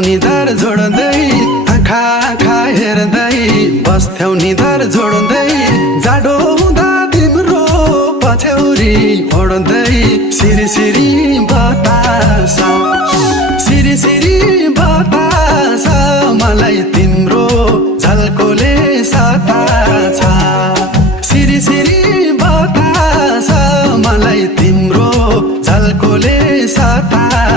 बस्थ्यौ निधार जोड्दै आँखा आँखा हेर्दै बस्थ्यौ निधार जोड्दै जाडो हुँदा तिम्रो पछ्यौरी ओड्दै सिरी सिरी बतास सिरी सिरी बतास मलाई तिम्रो झल्कोले सताछ सिरी सिरी बतास मलाई तिम्रो झल्कोले सताछ